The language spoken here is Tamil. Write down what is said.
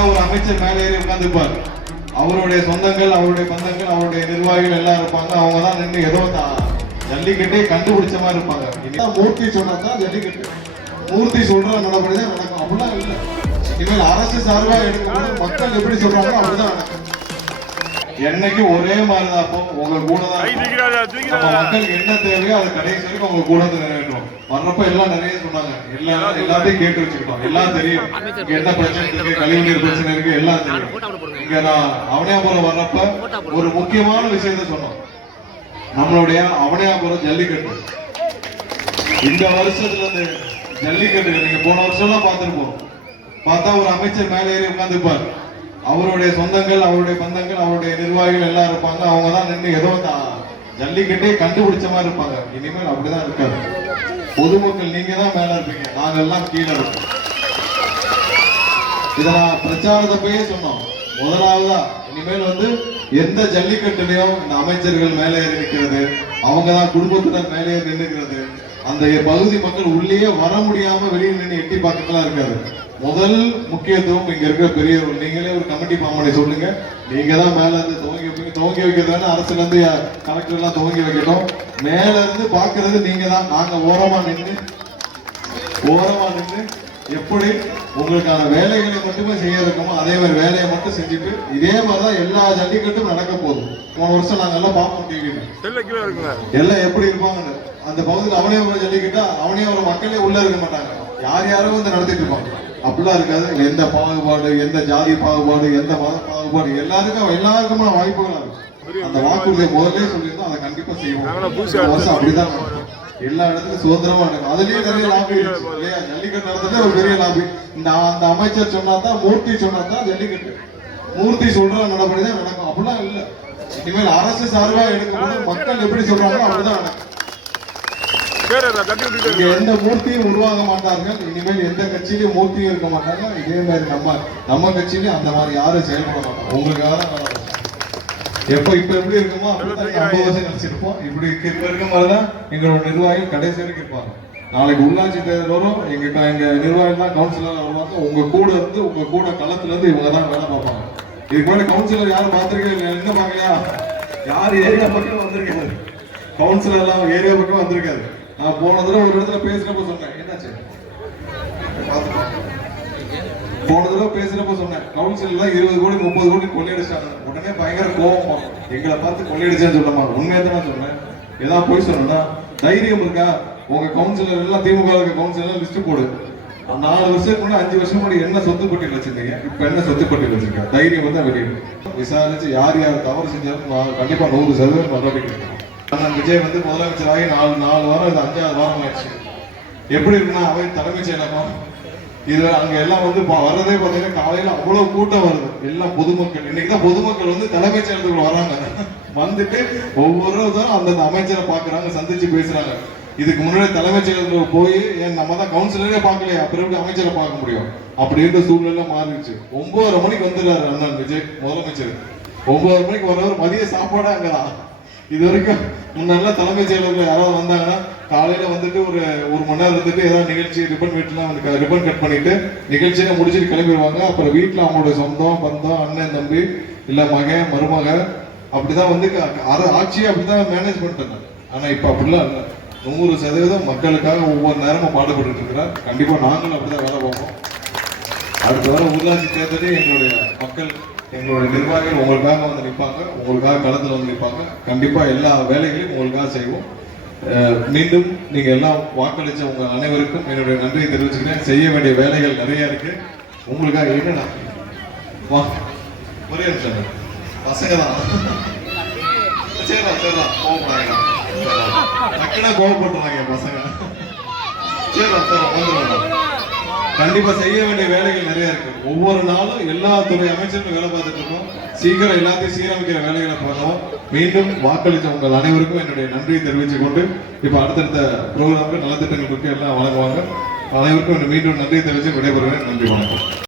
பார்த்தா ஒரு அமைச்சர் மேலே ஏறி உட்காந்துருப்பார். அவருடைய சொந்தங்கள், அவருடைய பந்தங்கள், அவருடைய நிர்வாகிகள் எல்லாம் இருப்பாங்க. அவங்க தான் நின்று ஏதோ ஜல்லிக்கட்டே கண்டுபிடிச்ச மாதிரி இருப்பாங்க. இனிமேல் மூர்த்தி சொன்னதான் ஜல்லிக்கட்டு, மூர்த்தி சொல்ற நடவடிக்கை நடக்கும். அப்படிலாம் இல்லை. இனிமேல் அரசு சார்பாக எடுக்கும்போது மக்கள் எப்படி சொல்றாங்களோ அப்படிதான் நடக்கும். என்னைக்கு ஒரே மாதிரிதான் இருப்போம். உங்க கூட தான் மக்களுக்கு என்ன தேவையோ அது கடைசி வரைக்கும் உங்க கூட வந்து நிறைவேற்றுவோம். வர்றப்ப எல்லாம் நிறைய சொன்னாங்க. எல்லாத்தையும் கேட்டு வச்சுக்கிட்டோம். எல்லாம் தெரியும். இங்க என்ன பிரச்சனை இருக்கு, கழிவுநீர் பிரச்சனை இருக்கு, எல்லாம் தெரியும். இங்க நான் அவனியாபுரம் வர்றப்ப ஒரு முக்கியமான விஷயத்த சொன்னோம். நம்மளுடைய அவனியாபுரம் ஜல்லிக்கட்டு இந்த வருஷத்துல இருந்து ஜல்லிக்கட்டு நீங்க போன வருஷம் எல்லாம் பார்த்துருப்போம். பார்த்தா ஒரு அமைச்சர் மேலே ஏறி உட்காந்துருப்பார். அவருடைய சொந்தங்கள், அவருடைய பந்தங்கள், அவருடைய நிர்வாகிகள் எல்லாம் இருப்பாங்க. அவங்க தான் நின்று ஏதோ ஜல்லிக்கட்டே கண்டுபிடிச்ச மாதிரி இருப்பாங்க. இனிமேல் அப்படிதான் இருக்காது. பொதுமக்கள் நீங்க தான் மேல இருப்பீங்க, நாங்கெல்லாம் கீழே இருப்போம். இதை நான் பிரச்சாரத்தையே சொன்னோம். முதலாவதா இனிமேல் எந்த ஜல்லிக்கட்டுலயும் இந்த அமைச்சர்கள் மேலே ஏறி நிற்கிறது, அவங்கதான் குடும்பத்தினர் மேலே ஏறி நின்றுக்கிறது, அந்த பகுதி மக்கள் உள்ளே வர முடியாம வெளியில் நின்று எட்டி பார்க்கலாம் இருக்காது. முதல் முக்கியத்துவம் இங்க இருக்கிற பெரியவர்கள். நீங்களே ஒரு கமிட்டி ஃபார்ம் பண்ணி சொல்லுங்க. நீங்க தான் மேல இருந்து துவங்கி வைக்கிறதான அரசுல இருந்து கலெக்டர் எல்லாம் துவங்கி வைக்கட்டும். மேல இருந்து பாக்குறது நீங்க தான். நாங்க ஓரமா நின்று எப்படி உங்களுக்கான வேலைகளை மட்டுமே செய்ய இருக்கோமோ அதே மாதிரி வேலையை மட்டும் செஞ்சுட்டு இதே மாதிரிதான் எல்லா ஜல்லிக்கட்டும் நடக்க போதும். போன வருஷம் நாங்க எல்லாம் பார்ப்போம் டிவில எல்லாம் எப்படி இருப்பாங்கன்னு. அந்த பகுதியில் அவனியாபுரம் ஜல்லிக்கட்டா அவனியாபுரம் மக்களே உள்ள இருக்க மாட்டாங்க. யாரும் நடத்திட்டு இருப்பாங்க. அப்படிலாம் இருக்காது. எந்த பாகுபாடு, எந்த ஜாதி பாகுபாடு, எந்த மத பாகுபாடு, எல்லாருக்குமான வாய்ப்புகள் இருக்கு. அந்த வாக்குறுதியை முதலே சொல்லியிருந்தோம். அதை கண்டிப்பா செய்வோம். அப்படிதான் எல்லா இடத்துலயும் சுதந்திரமா நடக்கும். அதுலயே நிறைய லாபி இருக்கு இல்லையா? ஜல்லிக்கட்டு நடத்துறது ஒரு பெரிய லாபி. அந்த அமைச்சர் சொன்னாதான், மூர்த்தி சொன்னாதான் ஜல்லிக்கட்டு, மூர்த்தி சொல்ற நடவடிக்கை தான் நடக்கும். அப்படிலாம் இல்லை. இனிமேல் அரசு சார்பா எடுக்கும்போது மக்கள் எப்படி சொல்றாங்களோ அப்படிதான் நடக்கும். எந்த மூர்த்தியும் உருவாக மாட்டார்கள். இனிமேல் எந்த கட்சியிலும் மூர்த்தியும் இருக்க மாட்டாங்க. இதே மாதிரி நம்ம கட்சியிலும் அந்த மாதிரி யாரும் செயல்பட மாட்டாங்க. உங்களுக்காக இப்ப எப்படி இருக்குமோ அப்படிதான் 50 வருஷம் கழிச்சிருப்போம். இப்படி இருக்க மாதிரிதான் எங்களோட நிர்வாகிகள் கடைசி வரைக்கும் இருப்பாங்க. நாளைக்கு உள்ளாட்சி தேர்தல் வரும். எங்க நிர்வாகிகள் தான் கவுன்சிலர் வருவாங்க. உங்க கூட இருந்து, உங்க கூட களத்துல இருந்து இவங்க தான் வேலை பார்ப்பாங்க. இதுக்கு முன்னாடி கவுன்சிலர் யாரும் பார்த்திருக்கீங்க? என்ன பாக்கலையா? யார் ஏரியா பக்கம் வந்திருக்காரு? கவுன்சிலர் எல்லாம் ஏரியா பக்கம் வந்திருக்காரு. நான் போன தடவை ஒரு இடத்துல பேசுறப்ப சொன்னேன். என்னாச்சு? போன தடவை பேசுறப்ப சொன்னேன், கவுன்சில் தான் 20 கோடி 30 கோடி கொள்ளையடிச்சாங்க. உடனே பயங்கர கோபமா எங்களை பார்த்து கொள்ளையடிச்சேன்னு சொல்லமா? உண்மையை தான் சொன்னேன். ஏதாவது போய் சொன்னா தைரியம் இருக்கா? உங்க கவுன்சிலர் எல்லாம் திமுக கவுன்சிலர் லிஸ்ட் போடு. 4 வருஷத்துக்கு முன்னாடி 5 வருஷம் முன்னாடி என்ன சொத்து பட்டியல் வச்சிருந்தீங்க, இப்ப என்ன சொத்து பட்டியல் வச்சிருக்க? தைரியம் தான் வெளியே விசாரிச்சு யார் தவறு செஞ்சாலும் கண்டிப்பா 100% நடவடிக்கை. விஜய் முதலமைச்சராகி 4 வாரம், இது 5வது வாரம் ஆயிடுச்சு. எப்படி இருக்குன்னா அவை தலைமைச் செயலகம் இது அங்க எல்லாம் வர்றதே பாத்தீங்கன்னா காலையில அவ்வளவு கூட்டம் வருது. எல்லாம் பொதுமக்கள். இன்னைக்குதான் பொதுமக்கள் தலைமைச் செயலகத்துக்குள்ள வராங்க. வந்துட்டு ஒவ்வொருத்தரும் அந்தந்த அமைச்சரை பாக்குறாங்க, சந்திச்சு பேசுறாங்க. இதுக்கு முன்னாடி தலைமைச் செயலகத்துக்கு போய் நம்ம தான் கவுன்சிலரே பார்க்கலையா, அப்புறம் அமைச்சரை பார்க்க முடியும்? அப்படி இருந்த சூழ்நிலை மாறிடுச்சு. 9:30 மணிக்கு வந்துடுறாரு அண்ணன் விஜய் முதலமைச்சர். 9:30 மணிக்கு வரவர் மதிய சாப்பாடா அங்கதான். இது வரைக்கும் முன்னாடி தலைமைச் செயலகத்தில் யாராவது வந்தாங்கன்னா காலையில ஒரு மணி நேரம் இருந்துட்டு ஏதாவது நிகழ்ச்சி ரிப்பன் கட் பண்ணிட்டு நிகழ்ச்சியை முடிச்சுட்டு கிளம்பிடுவாங்க. அப்புறம் வீட்டுல அவங்களோட சொந்தம் பந்தம், அண்ணன் தம்பி, இல்ல மகன் மருமக, அப்படிதான் ஆட்சியை அப்படிதான் மேனேஜ் பண்ணிட்டாங்க. ஆனா இப்ப அப்படிலாம் இல்லை. 100% மக்களுக்காக ஒவ்வொரு நேரமும் பாடுபட்டு இருக்கிறார். கண்டிப்பா நாங்களும் அப்படிதான் வேலை பார்ப்போம். அடுத்த வர உள்ளாட்சி தேர்தலே எங்களுடைய மக்கள், எங்களுடைய நிர்வாகிகள் உங்களுக்காக நிற்பாங்க. உங்களுக்காக களத்தில் நிற்பாங்க. கண்டிப்பா எல்லா வேலைகளையும் உங்களுக்காக செய்வோம். மீண்டும் நீங்க எல்லாம் வாக்களிச்ச உங்க அனைவருக்கும் என்னுடைய நன்றியை தெரிவிச்சுக்கிறேன். செய்ய வேண்டிய வேலைகள் நிறைய இருக்கு. உங்களுக்காக என்னன்னா ஒரே நிமிஷம் பசங்க தான் கோவப்படுறாங்க பசங்க. கண்டிப்பா செய்ய வேண்டிய வேலைகள் நிறைய இருக்கு. ஒவ்வொரு நாளும் எல்லா துறை அமைச்சரும் வேலை பார்த்துட்டு இருக்கோம். சீக்கிரம் எல்லாத்தையும் சீரமைக்கிற வேலைகளை பண்ணுவோம். மீண்டும் வாக்களித்த உங்கள் அனைவருக்கும் என்னுடைய நன்றியை தெரிவித்துக் கொண்டு இப்ப அடுத்தடுத்த ப்ரோக்ராமுக்கு நலத்திட்டங்கள் பற்றி எல்லாம் வழங்குவாங்க. அனைவருக்கும் மீண்டும் நன்றியை தெரிவித்து விடைபெறுவேன். நன்றி, வணக்கம்.